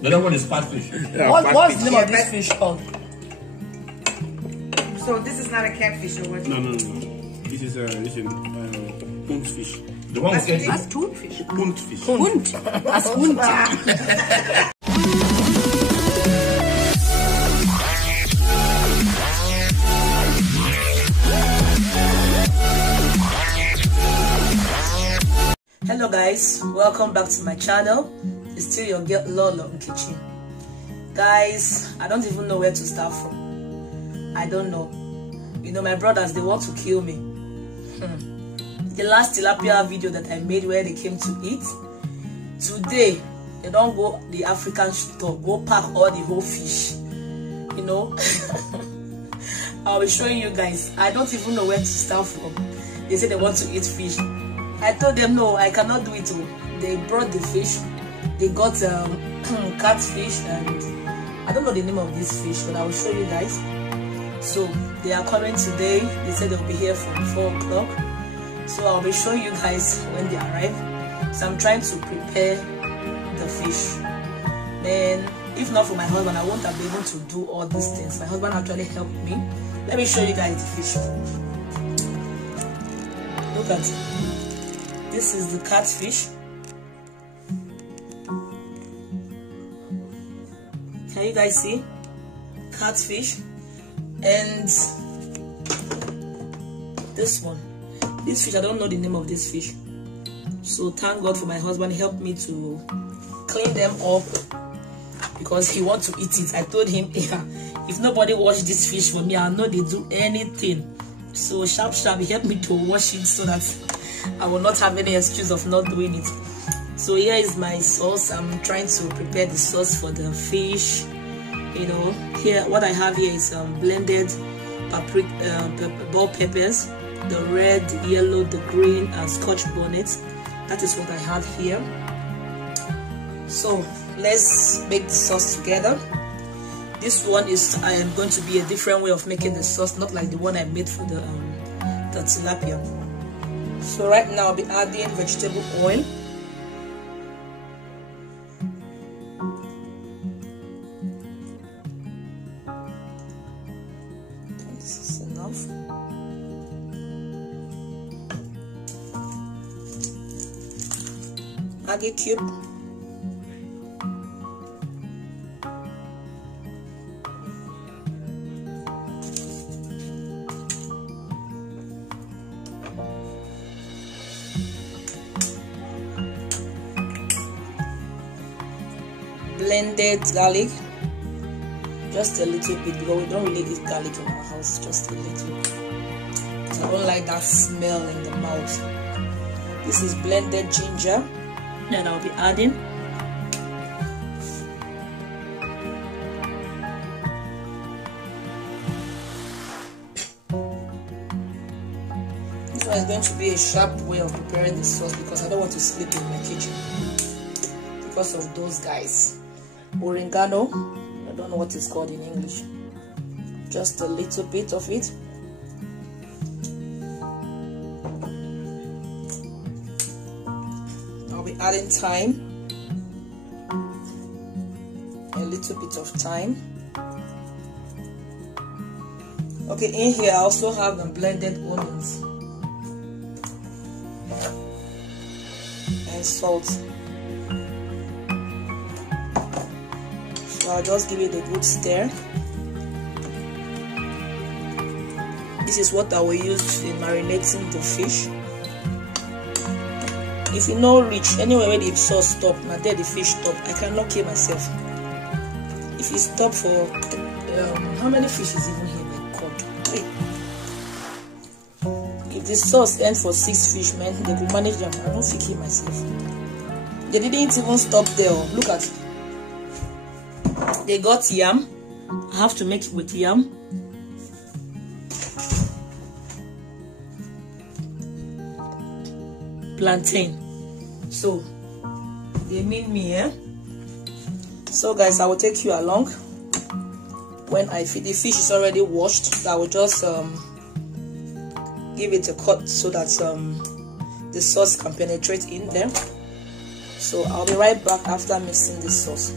The other one is catfish. Yeah, What's the name of this fish called? So this is not a catfish or what? No. This is puntfish. The one with That's toothfish. Puntfish. Hund. That's Hund. Hello guys, welcome back to my channel. It's still your girl Lolo Kitchen. Guys, I don't even know where to start from. I don't know. You know, my brothers, they want to kill me. The last tilapia video that I made where they came to eat, today they don't go the African store, go pack all the whole fish. You know, I'll be showing you guys. I don't even know where to start from. They say they want to eat fish. I told them no, I cannot do it. They brought the fish. They got catfish, and I don't know the name of this fish, but I will show you guys. So they are coming today. They said they'll be here from 4 o'clock. So I'll be showing you guys when they arrive. So I'm trying to prepare the fish. Then if not for my husband, I won't have been able to do all these things. My husband actually helped me. Let me show you guys the fish. Look at it. This is the catfish. Can you guys see? Catfish. And this one. This fish, I don't know the name of this fish. So thank God for my husband. He helped me to clean them up because he wants to eat it. I told him, yeah, if nobody wash this fish for me, I know they do anything. So sharp, he helped me to wash it so that I will not have any excuse of not doing it. So here is my sauce. I'm trying to prepare the sauce for the fish. You know, here what I have here is blended paprika, bell peppers, the red, yellow, the green, and scotch bonnet. That is what I have here. So let's make the sauce together. This one is going to be a different way of making the sauce, not like the one I made for the tilapia. So right now I'll be adding vegetable oil. This is enough. Maggi cube. Blended garlic, just a little bit, because we don't really eat garlic in our house, just a little. I don't like that smell in the mouth. This is blended ginger. Then I'll be adding this one is going to be a sharp way of preparing the sauce because I don't want to sleep in my kitchen because of those guys. Oregano, I don't know what it's called in English. Just a little bit of it. I'll be adding thyme, a little bit of thyme. Okay, in here I also have blended onions and salt. So I'll just give it a good stir. This is what I will use in marinating the fish. If you know reach anywhere where the sauce stop, now there the fish stop, I cannot kill myself. If you stop for how many fish is even here? My God, 3. If the sauce ends for 6 fish, man, they will manage them. I don't think kill myself. They didn't even stop there. Look at it. They got yam. I have to make it with yam. Plantain. So they mean me, eh? So guys, I will take you along when I feed. The fish is already washed, so I will just give it a cut so that the sauce can penetrate in there. So I'll be right back after mixing this sauce.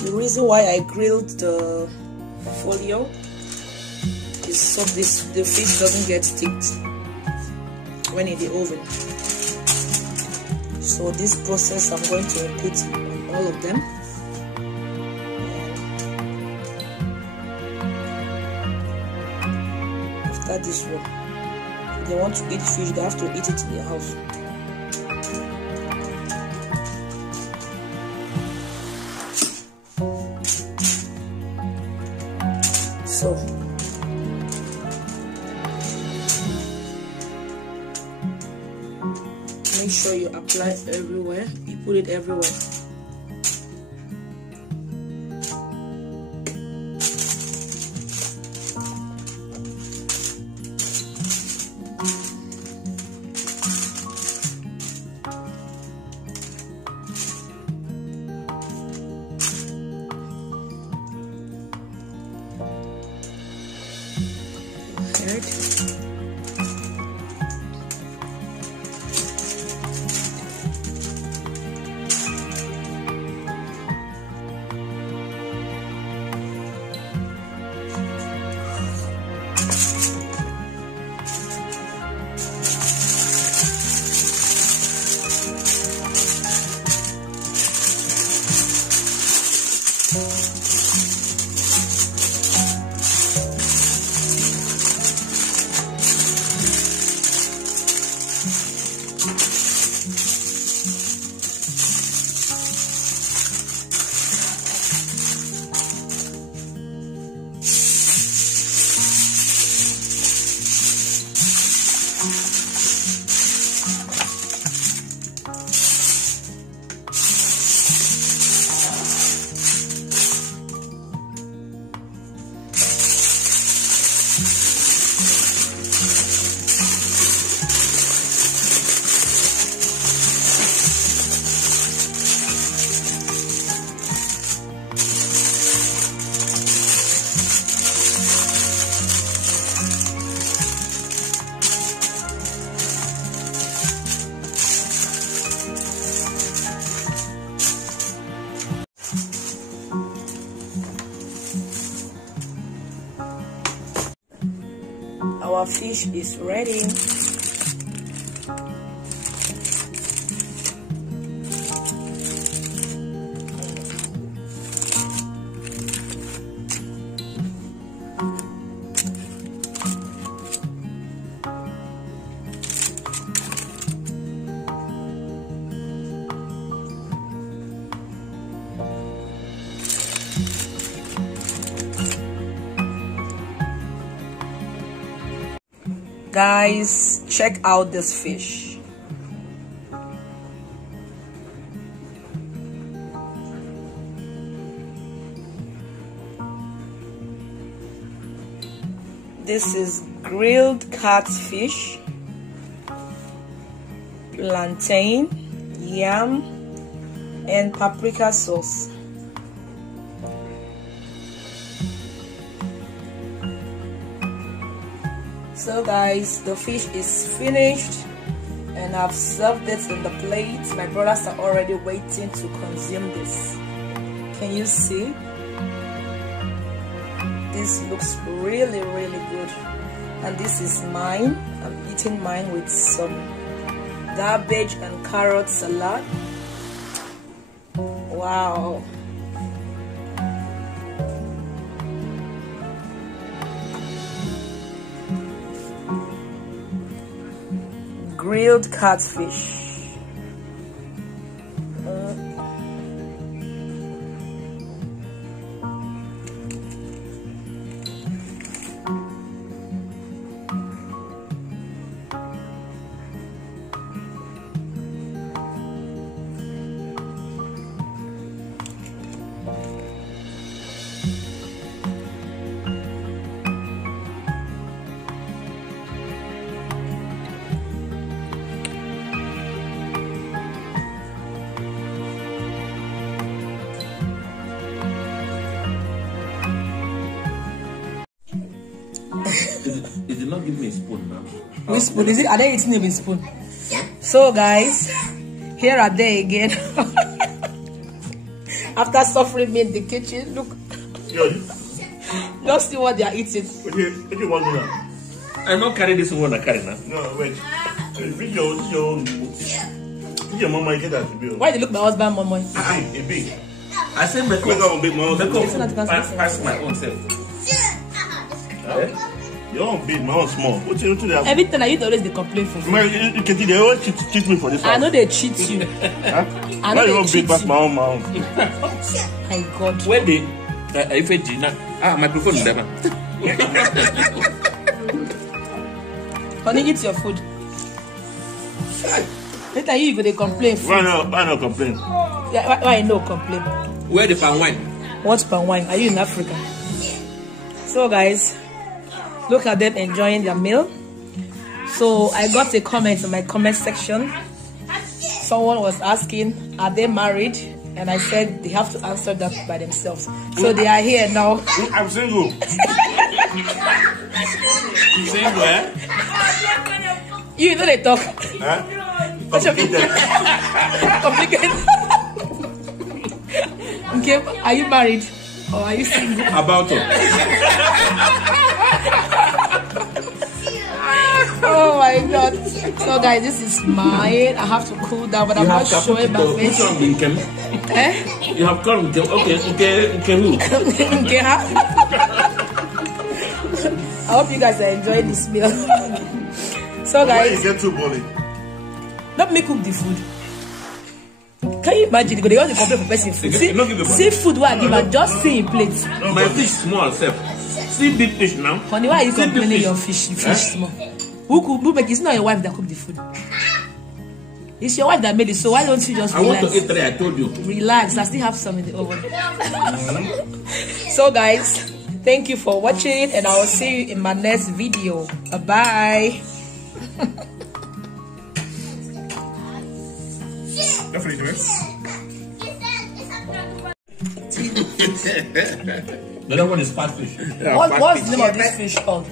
The reason why I grilled the folio is so the fish doesn't get sticked when in the oven. So this process I'm going to repeat on all of them. After this one, if they want to eat fish, they have to eat it in their house. So make sure you apply everywhere, you put it everywhere. Our fish is ready. Guys, check out this fish. This is grilled catfish, plantain, yam, and paprika sauce. So guys, the fish is finished and I've served it in the plate. My brothers are already waiting to consume this. Can you see? This looks really good. And this is mine. I'm eating mine with some cabbage and carrot salad. Wow. Grilled catfish. It did not give me a spoon now. Which spoon is it? Are they eating it with spoon? So guys, here are they again. After suffering me in the kitchen, look. Just see what they are eating. What you want to know? I'm not carrying this one I carry now. No, wait. Your mama get that bill. Why they look my husband, mama? A big. I say make up big mama. pass my own self. Your own big, my own small. What you do? Every time I always they complain for food. You can see they always cheat me for this. I know they cheat you. Huh? I know Why they cheat pass you. my own, my own. My God. When they if it did not microphone never. Honey, eat your food. Later you go they complain. Why not complain? Yeah, why no complain? Where the palm wine? What palm wine? Are you in Africa? So guys, look at them enjoying their meal. So I got a comment in my comment section. Someone was asking, are they married? And I said they have to answer that by themselves. So they are here now. I'm single. Single, eh? You know they talk. Huh? Complicated. Okay, are you married or are you single? About it. Oh my God. So guys, this is mine. I have to cool down, but I'm not showing my face. Eh? You have called okay, who? Okay, huh? I hope you guys are enjoying this meal. So Why you guys, get too bully? let me cook the food. Can you imagine? They always complain for person food. See food where I give her, just see in plates. My fish small self. See big fish now. Honey, why are you complaining your fish small? Who make it? It's not your wife that cook the food. It's your wife that made it, so why don't you just relax? I want to eat 3, I told you. Relax, I still have some in the oven. So guys, thank you for watching and I will see you in my next video. Bye. Definitely. The other one is catfish. What's the name of this fish called?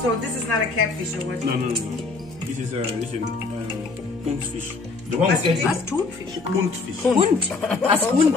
So this is not a catfish or what? No. This is Punt fish. The one with That's tuna fish. Punt fish. Hund. That's Hund.